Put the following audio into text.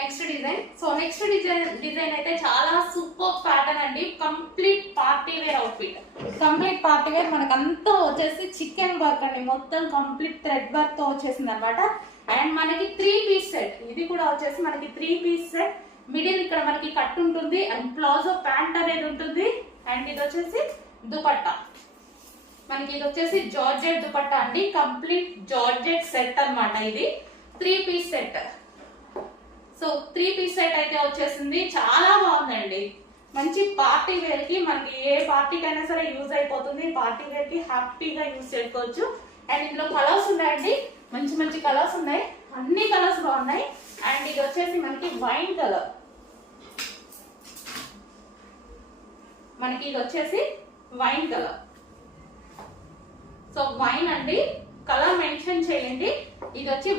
Next design. So next design అయితే చాలా super pattern అండి. Complete party wear outfit. Complete party wear మనకంతా వచ్చేసి చికెన్ వర్క్ అండి. మొత్తం కంప్లీట్ థ్రెడ్ వర్క్ తో వచ్చేసింది అనమాట. అండ్ మనకి 3 పీస్ సెట్. ఇది కూడా వచ్చేసి మనకి 3 పీస్ సెట్. మిడిల్ ఇక్కడ మనకి కట్ ఉంటుంది అండ్ ప్లాజో ప్యాంట్ అనేది ఉంటుంది. అండ్ ఇది వచ్చేసి దుపట్టా. మనకి ఇది వచ్చేసి జార్జెట్ దుపట్టా అండి. కంప్లీట్ జార్జెట్ సెట్ అన్నమాట. ఇది 3 piece set. So 3 piece set అయితే వచ్చేసింది. చాలా బాగుందండి. మంచి పార్టీ వేర్ కి మనకి ఏ పార్టీకి అయినా సరే యూజ్ అయిపోతుంది. పార్టీ వేర్ కి హ్యాపీగా యూజ్ చేసుకోవచ్చు. అండ్ ఇందులో కలర్స్ ఉన్నాయండి. మంచి మంచి కలర్స్ ఉన్నాయి. అన్ని కలర్స్ బాగున్నాయి. అండ్ ఇది వచ్చేసి మనకి వైన్ కలర్. మనకి ఇది వచ్చేసి వైన్ కలర్. సో వైన్ అండి, కలర్ మెన్షన్ చేయండి. ఇది వచ్చి